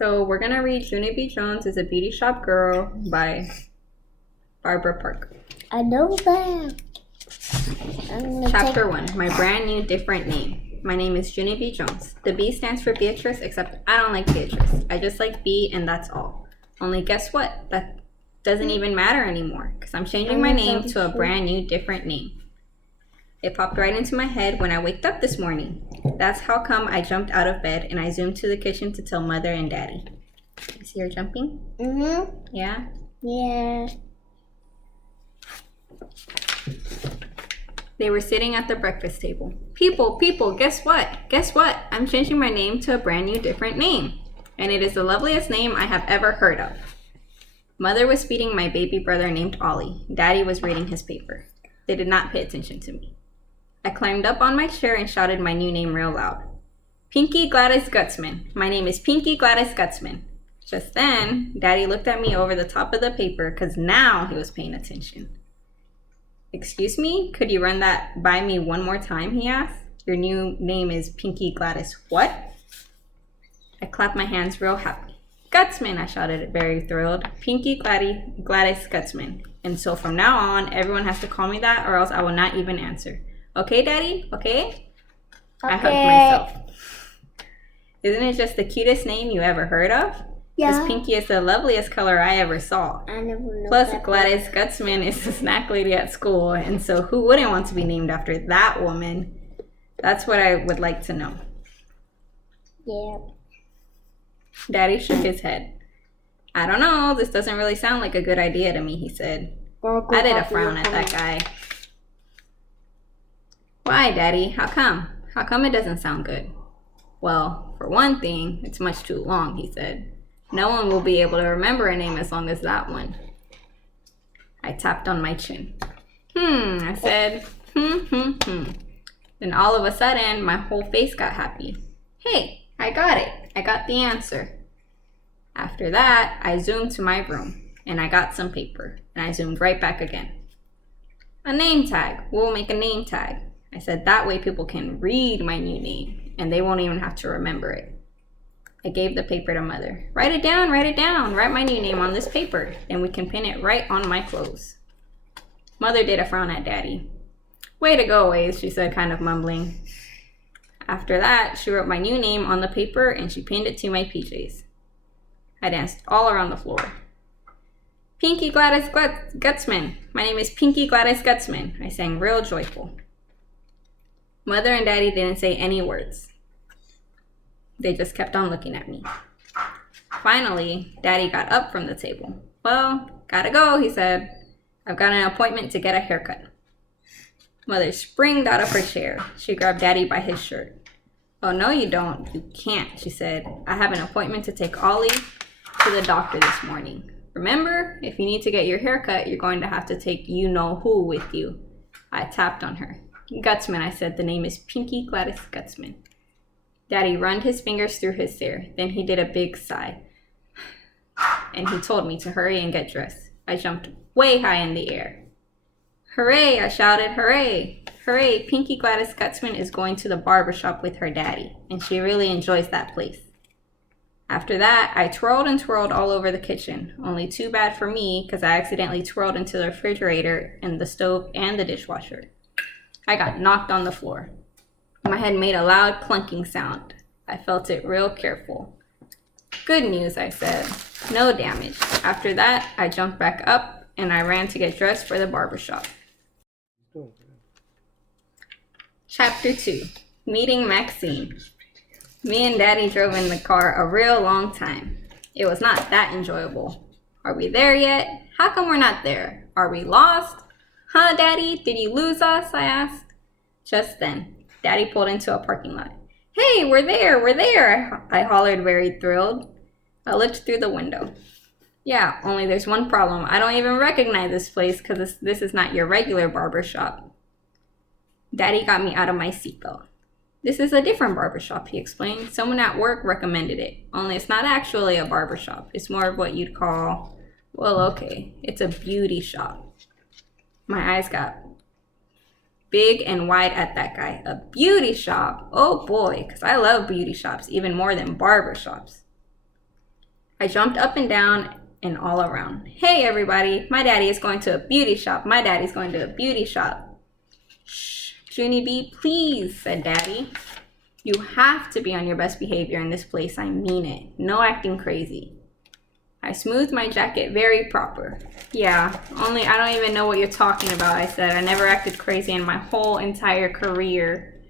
So we're gonna read Junie B. Jones is a Beauty Shop Girl by Barbara Park. I know that. Chapter 1, My Brand New Different Name. My name is Junie B. Jones. The B stands for Beatrice, except I don't like Beatrice. I just like B and that's all. Only guess what? That doesn't even matter anymore because I'm changing my name to a brand new different name. It popped right into my head when I waked up this morning. That's how come I jumped out of bed and I zoomed to the kitchen to tell Mother and Daddy. You see her jumping? Mm-hmm. Yeah? Yeah. They were sitting at the breakfast table. People, guess what? Guess what? I'm changing my name to a brand new different name. And it is the loveliest name I have ever heard of. Mother was feeding my baby brother named Ollie. Daddy was reading his paper. They did not pay attention to me. I climbed up on my chair and shouted my new name real loud. Pinky Gladys Gutzman. My name is Pinky Gladys Gutzman. Just then, Daddy looked at me over the top of the paper because now he was paying attention. Excuse me? Could you run that by me one more time? He asked. Your new name is Pinky Gladys what? I clapped my hands real happy. Gutzman, I shouted, very thrilled. Pinky Gladys Gutzman. And so from now on, everyone has to call me that or else I will not even answer. Okay, Daddy? Okay? I hugged myself. Isn't it just the cutest name you ever heard of? Yeah. This Pinky is the loveliest color I ever saw. I never know. Plus, Gladys Gutzman is the snack lady at school, and so who wouldn't want to be named after that woman? That's what I would like to know. Yeah. Daddy shook his head. I don't know, this doesn't really sound like a good idea to me, he said. I did a frown at that guy. Why, Daddy? How come? How come it doesn't sound good? Well, for one thing, it's much too long, he said. No one will be able to remember a name as long as that one. I tapped on my chin. I said, Then all of a sudden, my whole face got happy. Hey, I got it. I got the answer. After that, I zoomed to my room, and I got some paper, and I zoomed right back again. A name tag. We'll make a name tag. I said that way people can read my new name, and they won't even have to remember it. I gave the paper to Mother. Write it down. Write my new name on this paper, and we can pin it right on my clothes. Mother did a frown at Daddy. Way to go, Waze, she said, kind of mumbling. After that, she wrote my new name on the paper, and she pinned it to my PJs. I danced all around the floor. Pinky Gladys Gutzman. My name is Pinky Gladys Gutzman. I sang real joyful. Mother and Daddy didn't say any words. They just kept on looking at me. Finally, Daddy got up from the table. Well, gotta go, he said. I've got an appointment to get a haircut. Mother springed out of her chair. She grabbed Daddy by his shirt. Oh, no, you don't. You can't, she said. I have an appointment to take Ollie to the doctor this morning. Remember, if you need to get your hair cut, you're going to have to take you-know-who with you. I tapped on her. Gutzman, I said. The name is Pinky Gladys Gutzman. Daddy runned his fingers through his hair. Then he did a big sigh. And he told me to hurry and get dressed. I jumped way high in the air. Hooray, I shouted, hooray! Hooray, Pinky Gladys Gutzman is going to the barbershop with her daddy, and she really enjoys that place. After that, I twirled and twirled all over the kitchen. Only too bad for me, because I accidentally twirled into the refrigerator and the stove and the dishwasher. I got knocked on the floor. My head made a loud clunking sound. I felt it real careful. Good news, I said. No damage. After that, I jumped back up and I ran to get dressed for the barbershop. Chapter 2, Meeting Maxine. Me and Daddy drove in the car a real long time. It was not that enjoyable. Are we there yet? How come we're not there? Are we lost? Huh, Daddy? Did you lose us? I asked. Just then, Daddy pulled into a parking lot. Hey, we're there, I hollered, very thrilled. I looked through the window. Yeah, only there's one problem. I don't even recognize this place because this is not your regular barbershop. Daddy got me out of my seatbelt. This is a different barbershop, he explained. Someone at work recommended it, only it's not actually a barbershop. It's more of what you'd call, well, okay, it's a beauty shop. My eyes got big and wide at that guy. A beauty shop? Oh boy, because I love beauty shops even more than barber shops. I jumped up and down and all around. Hey everybody, my daddy is going to a beauty shop. My daddy's going to a beauty shop. Shh, Junie B, please, said Daddy. You have to be on your best behavior in this place. I mean it. No acting crazy. I smoothed my jacket very proper. Yeah, only I don't even know what you're talking about, I said. I never acted crazy in my whole entire career.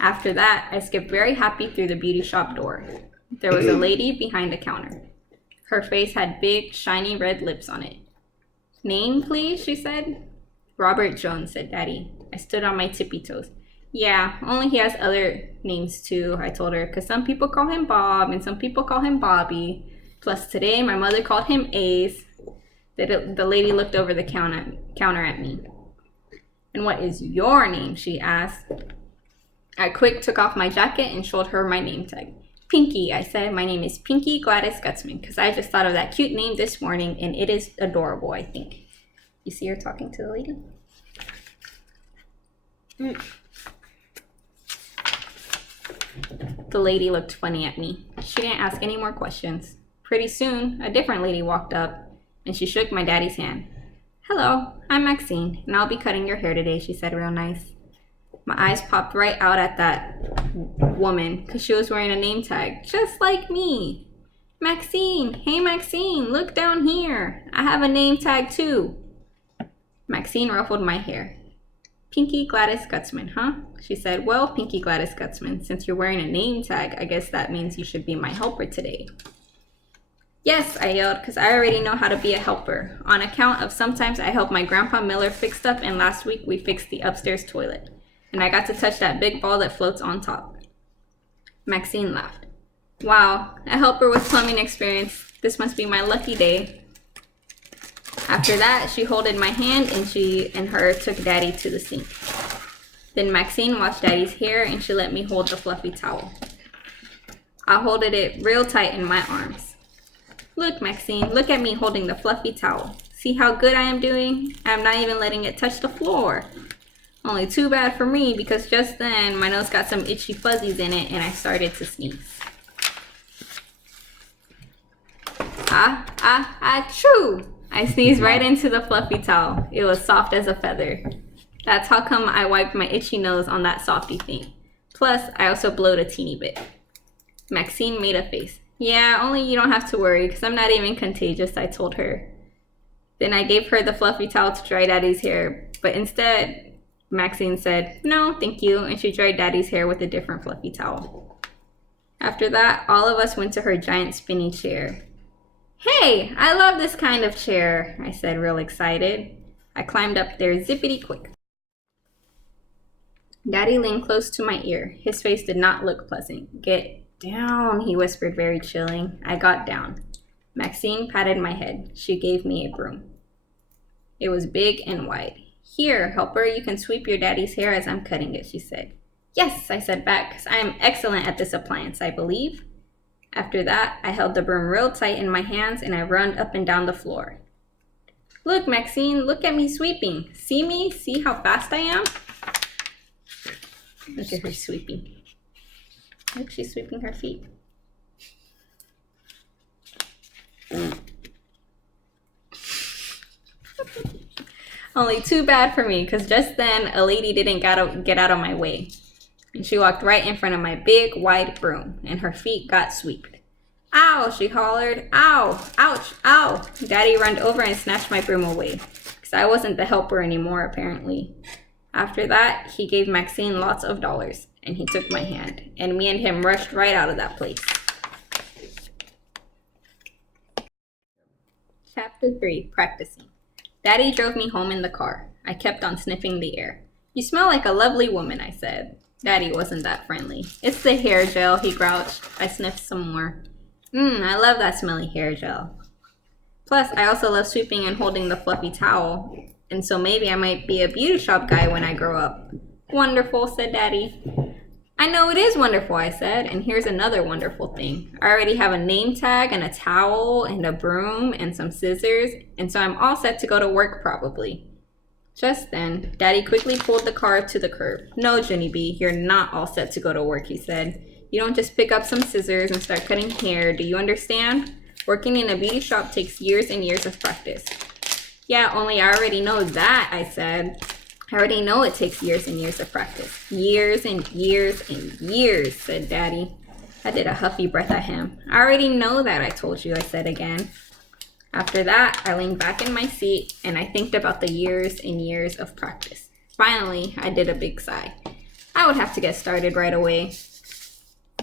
After that, I skipped very happy through the beauty shop door. There was a lady behind the counter. Her face had big, shiny red lips on it. Name, please, she said. Robert Jones, said Daddy. I stood on my tippy toes. Yeah, only he has other names too, I told her, because some people call him Bob and some people call him Bobby. Plus today, my mother called him Ace. The lady looked over the counter at me. And what is your name, she asked. I quick took off my jacket and showed her my name tag. Pinky, I said. My name is Pinky Gladys Gutzman, because I just thought of that cute name this morning, and it is adorable, I think. You see her talking to the lady? The lady looked funny at me. She didn't ask any more questions. Pretty soon, a different lady walked up, and she shook my daddy's hand. Hello, I'm Maxine, and I'll be cutting your hair today, she said real nice. My eyes popped right out at that woman, because she was wearing a name tag, just like me. Maxine, hey Maxine, look down here. I have a name tag too. Maxine ruffled my hair. Pinky Gladys Gutzman, huh? She said, well, Pinky Gladys Gutzman, since you're wearing a name tag, I guess that means you should be my helper today. Yes, I yelled, because I already know how to be a helper, on account of sometimes I help my Grandpa Miller fix stuff, and last week we fixed the upstairs toilet, and I got to touch that big ball that floats on top. Maxine laughed. Wow, a helper with plumbing experience. This must be my lucky day. After that, she holded my hand, and she and her took Daddy to the sink. Then Maxine washed Daddy's hair, and she let me hold the fluffy towel. I holded it real tight in my arms. Look, Maxine, look at me holding the fluffy towel. See how good I am doing? I'm not even letting it touch the floor. Only too bad for me, because just then my nose got some itchy fuzzies in it and I started to sneeze. Achoo! I sneezed right into the fluffy towel. It was soft as a feather. That's how come I wiped my itchy nose on that softy thing. Plus, I also blowed a teeny bit. Maxine made a face. Yeah, only you don't have to worry, because I'm not even contagious, I told her. Then I gave her the fluffy towel to dry Daddy's hair, but instead, Maxine said, no, thank you, and she dried Daddy's hair with a different fluffy towel. After that, all of us went to her giant spinny chair. Hey, I love this kind of chair, I said real excited. I climbed up there zippity quick. Daddy leaned close to my ear. His face did not look pleasant. Get down, he whispered, very chilling. I got down. Maxine patted my head. She gave me a broom. It was big and wide. Here, helper, you can sweep your daddy's hair as I'm cutting it, she said. Yes, I said back, because I am excellent at this appliance, I believe. After that, I held the broom real tight in my hands and I ran up and down the floor. Look, Maxine, look at me sweeping. See me? See how fast I am? Look at her sweeping. Look, she's sweeping her feet. Only too bad for me, because just then a lady didn't get out of my way. And she walked right in front of my big, wide broom, and her feet got swept. Ow, she hollered. Ow, ouch, ow. Daddy ran over and snatched my broom away, because I wasn't the helper anymore, apparently. After that, he gave Maxine lots of dollars, and he took my hand, and me and him rushed right out of that place. Chapter 3, Practicing. Daddy drove me home in the car. I kept on sniffing the air. You smell like a lovely woman, I said. Daddy wasn't that friendly. It's the hair gel, he grouched. I sniffed some more. I love that smelly hair gel. Plus, I also love sweeping and holding the fluffy towel. And so maybe I might be a beauty shop guy when I grow up. Wonderful, said Daddy. I know it is wonderful, I said, and here's another wonderful thing. I already have a name tag and a towel and a broom and some scissors, and so I'm all set to go to work probably. Just then, Daddy quickly pulled the car to the curb. No, Junie B, you're not all set to go to work, he said. You don't just pick up some scissors and start cutting hair, do you understand? Working in a beauty shop takes years and years of practice. Yeah, only I already know that, I said. I already know it takes years and years of practice. Years and years and years, said Daddy. I did a huffy breath at him. I already know that, I told you, I said again. After that, I leaned back in my seat and I think about the years and years of practice. Finally, I did a big sigh. I would have to get started right away.